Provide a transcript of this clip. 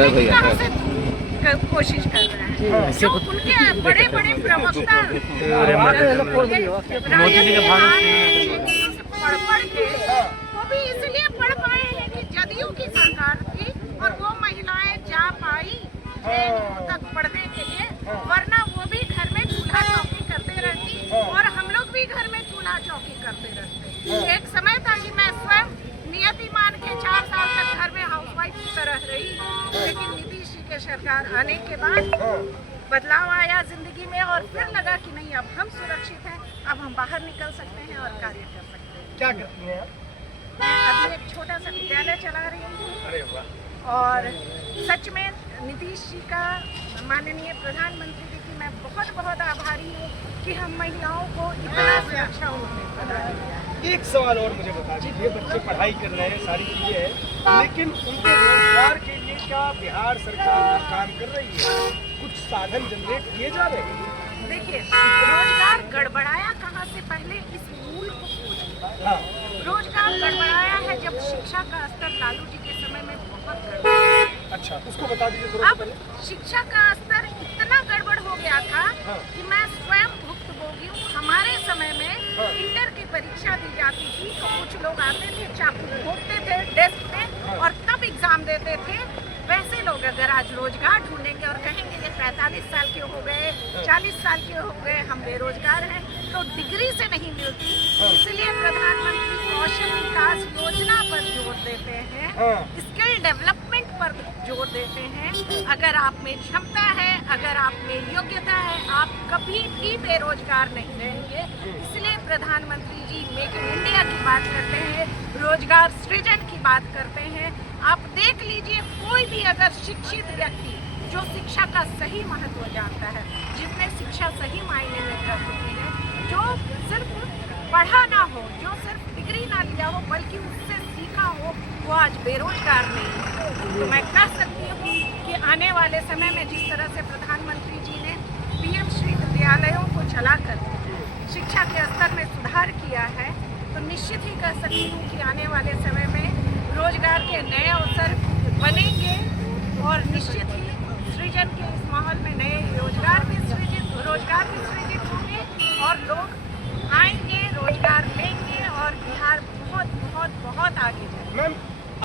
बनाने की कहाँ से कोशिश कर रहे हैं। जो उनके बड़े बड़े प्रवक्ता पढ़ पढ़ के, वो भी इसलिए पढ़ पाए हैं कि जदयू की सरकार थी और वो महिलाएं जा पाई तक पढ़ने के लिए, वरना वो भी घर में चूल्हा चौकी करते रहती और हम लोग भी घर में चूल्हा चौकी करते रहते। एक समय था कि मैं स्वयं नियति मान के 4 साल तक घर में हाउसवाइफ की तरह रही, लेकिन नीतीश जी के सरकार आने के बाद बदलाव आया जिंदगी में और फिर लगा कि नहीं, अब हम सुरक्षित हैं, अब हम बाहर निकल सकते हैं और कार्य कर सकते हैं। क्या करती हैं आप? मैं अभी एक छोटा सा विद्यालय चला रही हूँ। अरे वाह। और सच में नीतीश जी का, माननीय प्रधानमंत्री जी की मैं बहुत बहुत आभारी हूँ कि हम महिलाओं को इतना सुरक्षा उन्होंने प्रदान किया है। एक सवाल और मुझे बता दीजिए, बच्चे पढ़ाई कर रहे हैं, सारी चीजें हैं, लेकिन उनके रोजगार के लिए क्या बिहार सरकार काम कर रही है? कुछ साधन जनरेट किए जा रहे हैं? देखिए, रोजगार गड़बड़ाया कहाँ से, पहले इस मूल को खोजिए। हाँ। रोजगार गड़बड़ाया है जब शिक्षा का स्तर लालू जी के समय में बहुत गड़बड़। अच्छा, उसको बता दीजिए थोड़ा अब शिक्षा का स्तर इतना गड़बड़ हो गया था कि मैं स्वयं भुक्तभोगी हूँ। हमारे समय में इंटर की परीक्षा दी जाती थी तो कुछ लोग आते थे, चाकू घोंपते थे डेस्क पे और तब एग्जाम देते थे। वैसे लोग अगर आज रोजगार ढूंढेंगे और कहेंगे ये 45 साल के हो गए, 40 साल के हो गए, हम बेरोजगार हैं, तो डिग्री से नहीं मिलती। इसलिए प्रधानमंत्री कौशल विकास योजना पर जोर देते हैं, स्किल डेवलपमेंट पर जोर देते हैं। अगर आप में क्षमता है, अगर आप में योग्यता है, आप कभी भी बेरोजगार नहीं रहेंगे। इसलिए प्रधानमंत्री जी मेक इन इंडिया की बात करते हैं, रोजगार सृजन की बात करते हैं। आप देख लीजिए, कोई भी अगर शिक्षित व्यक्ति जो शिक्षा का सही महत्व जानता है, जिसने शिक्षा सही मायने में कर चुकी है, जो सिर्फ पढ़ा ना हो, जो सिर्फ डिग्री ना लिया हो, बल्कि उससे सीखा हो, वो आज बेरोजगार नहीं है। तो मैं कह सकती हूँ कि आने वाले समय में जिस तरह से प्रधानमंत्री जी ने PM श्री विद्यालयों को चलाकर शिक्षा के स्तर में सुधार किया है, तो निश्चित ही कह सकती हूँ कि आने वाले समय में रोजगार के नए अवसर बनेंगे और निश्चित ही